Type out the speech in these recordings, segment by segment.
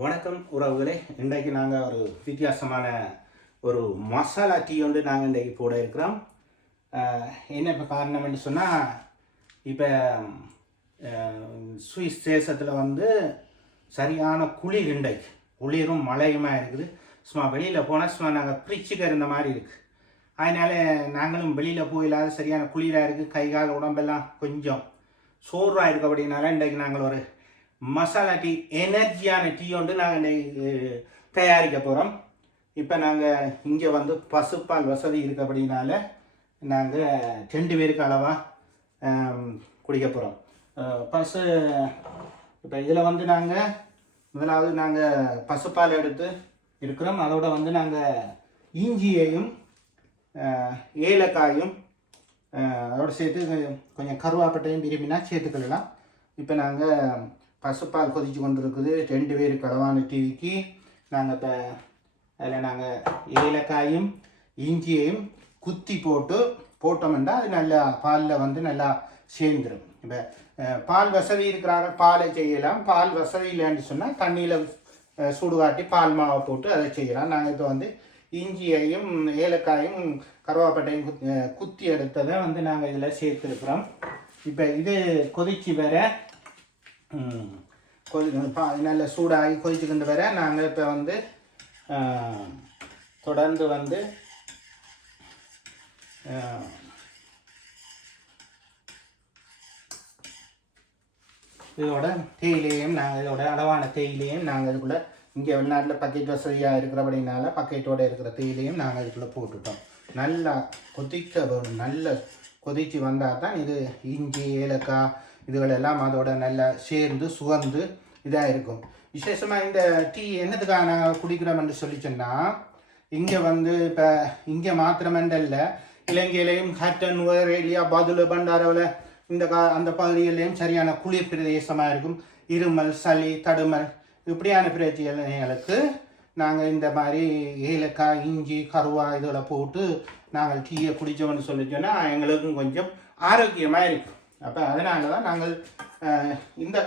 வணக்கம் உறவுகளே. இன்றைக்கு நாங்கள் ஒரு வித்தியாசமான ஒரு மசாலா டீ வந்து நாங்கள் இன்றைக்கு போட இருக்கிறோம். என்ன இப்போ காரணம்னு சொன்னால், இப்போ சுவிஸ் தேசத்தில் வந்து சரியான குளிர் இன்றைக்கு குளிரும் மழையுமா இருக்குது. சும்மா வெளியில் போனால் சும்மா நாங்கள் பிரிச்சுக்க இருந்த மாதிரி இருக்குது. அதனால் நாங்களும் வெளியில் போயில்லாத சரியான குளிராக இருக்குது. கை கால் உடம்பெல்லாம் கொஞ்சம் சோர்வாக இருக்குது. அப்படின்னால இன்றைக்கு நாங்கள் ஒரு மசாலா டீ, எனர்ஜியான டீ வந்து நாங்கள் தயாரிக்க போகிறோம். இப்போ நாங்கள் இங்கே வந்து பசுப்பால் வசதி இருக்குது. அப்படின்னால நாங்கள் 2 பேருக்கு அளவாக குடிக்க போகிறோம். இப்போ இதில் வந்து நாங்கள் முதலாவது நாங்கள் பசுப்பால் எடுத்து இருக்கிறோம். அதோட வந்து நாங்கள் இஞ்சியையும் ஏலக்காயும் அதோடு சேர்த்து கொஞ்சம் கருவாப்பட்டையும் விரும்பினா சேர்த்துக்கலாம். இப்போ நாங்கள் பசுப்பால் கொதிச்சு கொண்டு இருக்குது. 2 பேருக்கு அளவான டீக்கு நாங்கள் இப்போ அதில் நாங்கள் ஏலக்காயும் இஞ்சியையும் குத்தி போட்டோம்னா அது நல்லா பாலில் வந்து நல்லா சேர்ந்துடும். இப்போ பால் வசதி இருக்கிறாங்க பாலை செய்யலாம். பால் வசதி இல்லைன்னு சொன்னால் தண்ணியில் சூடு காட்டி பால் மாவை போட்டு அதை செய்யலாம். நாங்கள் இப்போ வந்து இஞ்சியையும் ஏலக்காயும் கருவாப்பட்டையும் குத்தி எடுத்ததை வந்து நாங்கள் இதில் சேர்த்துருக்குறோம். இப்போ இது கொதிச்சு வர நல்ல சூடாகி கொதிச்சுக்கிட்டு வர நாங்கள் இப்போ வந்து தொடர்ந்து வந்து இதோட தேயிலையும் இதோட அளவான தேயிலையும் நாங்கள் இதுக்குள்ளே இங்கே வெளிநாட்டில் பக்கெட் வசதியாக இருக்கிறபடினால பக்கெட்டோடு இருக்கிற தேயிலையும் நாங்கள் இதுக்குள்ளே போட்டுட்டோம். நல்லா கொதிக்க வேணும். நல்ல கொதிச்சு வந்தால் தான் இது இஞ்சி ஏலக்காய் இதுகளெல்லாம் அதோட நல்லா சேர்ந்து சுகந்து இதாக இருக்கும். விசேஷமாக இந்த டீ என்னத்துக்காக நாங்கள் குடிக்கிறோம்னு சொல்லி சொன்னால், இங்கே வந்து இப்போ இங்கே மாத்திரமெண்டல்ல இலங்கையிலையும் ஹட்டன் நுவரேலியா பதுளு பண்டாரவில் அந்த பகுதிகளிலையும் சரியான குளிர் பிரதேசமாக இருக்கும். இருமல் சளி தடுமல் இப்படியான பிரச்சனைகளுக்கு நாங்கள் இந்த மாதிரி ஏலக்காய் இஞ்சி கருவா இதோட போட்டு நாங்கள் டீயை குடித்தோம்னு சொல்லி சொன்னால் எங்களுக்கும் கொஞ்சம் ஆரோக்கியமாக இருக்கும். அப்போ அதனால தான் நாங்கள் இந்த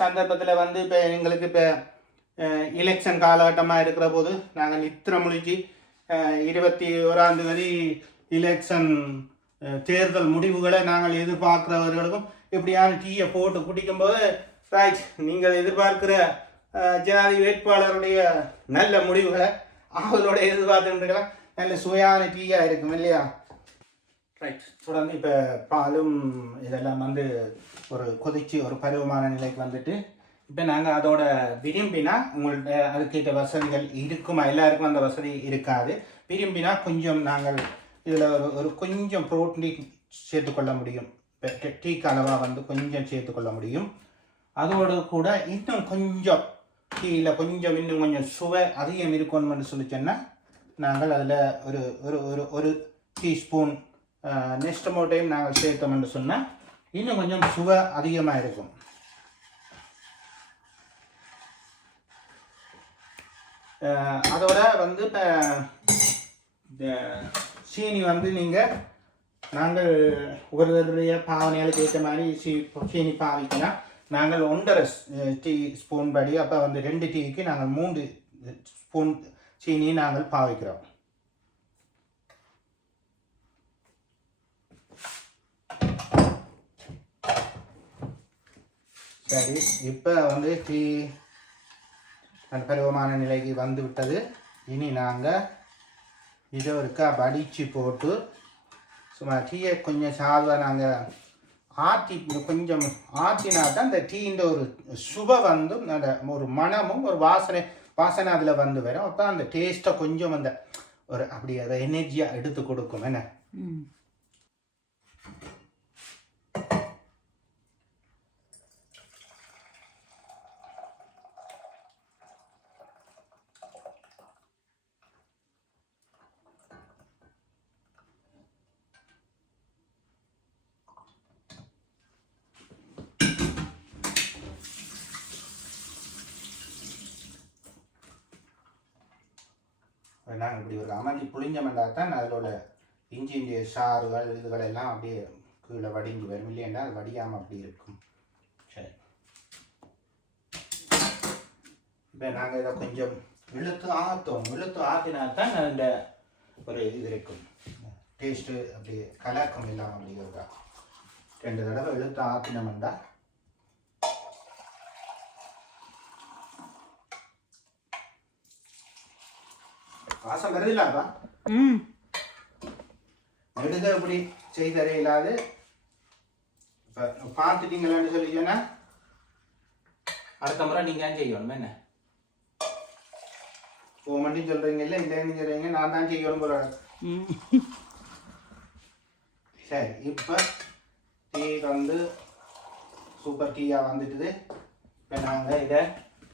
சந்தர்ப்பத்தில் வந்து இப்போ எங்களுக்கு இப்போ எலெக்ஷன் காலகட்டமாக இருக்கிற போது நாங்கள் நித்திர முழிச்சு 21ஆம் தேதி எலெக்ஷன் தேர்தல் முடிவுகளை நாங்கள் எதிர்பார்க்கிறவர்களுக்கும் இப்படியான டீயை போட்டு குடிக்கும்போது ரைட் நீங்கள் எதிர்பார்க்கிற ஜனாதிபதி வேட்பாளருடைய நல்ல முடிவுகளை அவங்களோட எதிர்பார்த்துருக்கலாம். நல்ல சுவையான டீயாக இருக்கும் இல்லையா? ரைட். தொடர்ந்து இப்போ பாலும் இதெல்லாம் வந்து ஒரு கொதிச்சு ஒரு பருவமான நிலைக்கு வந்துட்டு இப்போ நாங்கள் அதோட விரும்பினா உங்கள்கிட்ட அதுக்கேற்ற வசதிகள் இருக்குமா? எல்லாருக்கும் அந்த வசதி இருக்காது. விரும்பினா கொஞ்சம் நாங்கள் இதில் ஒரு கொஞ்சம் புரோட்டீன் சேர்த்துக்கொள்ள முடியும். இப்போ டீக்கு அளவாக வந்து கொஞ்சம் சேர்த்துக்கொள்ள முடியும். அதோடு கூட இன்னும் கொஞ்சம் டீயில் கொஞ்சம் இன்னும் கொஞ்சம் சுவை அதிகம் இருக்கணும்னு சொல்லி சொன்னால் நாங்கள் அதில் ஒரு ஒரு ஒரு டீஸ்பூன் நெஸ்டமோட்டையும் நாங்கள் சேர்த்தோம்னு சொன்னால் இன்னும் கொஞ்சம் சுவை அதிகமாக இருக்கும். அதோட வந்து இப்போ சீனி வந்து நாங்கள் ஒருவருடைய பாவனைகளுக்கு ஏற்ற மாதிரி சீனி பாவிக்கலாம். நாங்கள் 1.5 டீஸ்பூன் படி அப்போ வந்து 2 டீக்கு நாங்கள் 3 ஸ்பூன் சீனி நாங்கள் பாவிக்கிறோம். சரி, இப்போ வந்து டீ அந்த பருவமான நிலைக்கு வந்து விட்டது. இனி நாங்கள் இதை ஒருக்கா வடித்து போட்டு சும்மா டீயை கொஞ்சம் சாதுவாக நாங்கள் கொஞ்சம் ஆற்றினா தான் அந்த டீன்ற ஒரு சுவை வந்து அந்த ஒரு மனமும் ஒரு வாசனை அதில் வந்து வரும். அப்போ அந்த டேஸ்ட்டை கொஞ்சம் அந்த ஒரு அப்படி அதை எனர்ஜியாக எடுத்து கொடுக்கும். என்ன நாங்கள் இப்படி ஒரு அமைதி புளிஞ்சமெண்டா தான் அதில் உள்ள இஞ்சி சாறுகள் இதுகளெல்லாம் அப்படியே கீழே வடிஞ்சு வரும். இல்லைன்னா அது வடியாமல் அப்படி இருக்கும். சரி, இப்போ நாங்கள் இதை கொஞ்சம் இழுத்து ஆற்றினால்தான் அந்த ஒரு இது இருக்கும் டேஸ்ட்டு அப்படி கலக்கம் இல்லாமல் அப்படிங்கிறதா 2 தடவை இழுத்து ஆற்றினோம்டா வாசம் வருதில்லாப்பா எடுக்க எப்படி செய்தரே இல்லாது இப்போ பார்த்துட்டீங்களான்னு சொல்லிச்சோன்னா அடுத்த முறை நீங்கள் செய்யணும் என்ன மட்டும் சொல்றீங்க இல்லை இல்லைன்னு சொல்றீங்க நான் தான் செய்யணும் போற சரி இப்போ டீ வந்து சூப்பர் டீயாக வந்துட்டுது இப்போ நாங்கள் இதை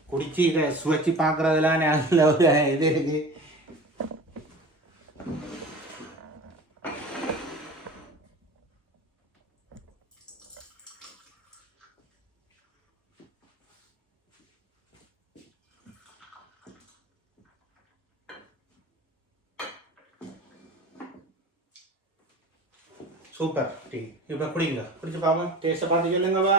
குடிச்சு இதை சுவைச்சு பார்க்குறதுலாம் நல்ல ஒரு இது இருக்கு சூப்பர் டீ இப்போ குடிங்க குடிச்சு பார்ப்போம் டேஸ்ட்டை பார்த்து சொல்லுங்கப்பா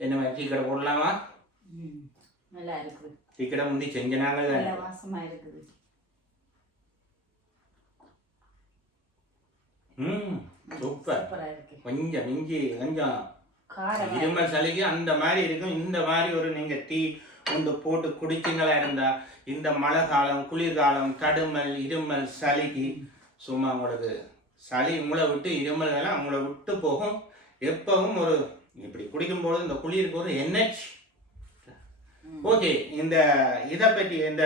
என்ன டீ கடை போடலாமா நல்லா இருக்குது டீ கடை முந்தி செஞ்சனாங்க நல்ல வாசமா இருக்குது சூப்பர் கொஞ்சம் இருமல் சளிக்கு அந்த மாதிரி இருக்கும் இந்த மாதிரி ஒரு நீங்க டீ கொண்டு போட்டு குடிச்சிங்களா இருந்தா இந்த மழை காலம் குளிர்காலம் தடுமல் இருமல் சளிக்கு சும்மா உங்களுக்கு சளி உங்களை விட்டு இருமல் எல்லாம் உங்களை விட்டு போகும் எப்பவும் ஒரு இப்படி குடிக்கும்போது இந்த குளிருக்கு ஒரு எனர்ஜி ஓகே இந்த இதை பற்றி இந்த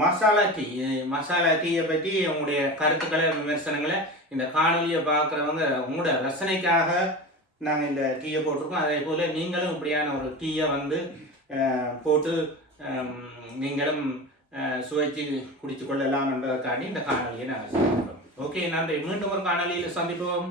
மசாலா டீயை பற்றி உங்களுடைய கருத்துக்களை விமர்சனங்களை இந்த காணொலியை பார்க்குறவங்க உங்களோட ரசனைக்காக நாங்கள் இந்த டீயை போட்டிருக்கோம் அதே போல் நீங்களும் இப்படியான ஒரு டீயை வந்து போட்டு நீங்களும் சுவைச்சு குடிச்சு கொள்ளலாம் என்றதற்காண்டி இந்த காணொலியை நாங்கள் சந்திப்போம் ஓகே நன்றி மீண்டும் ஒரு காணொலியில் சந்திப்போம்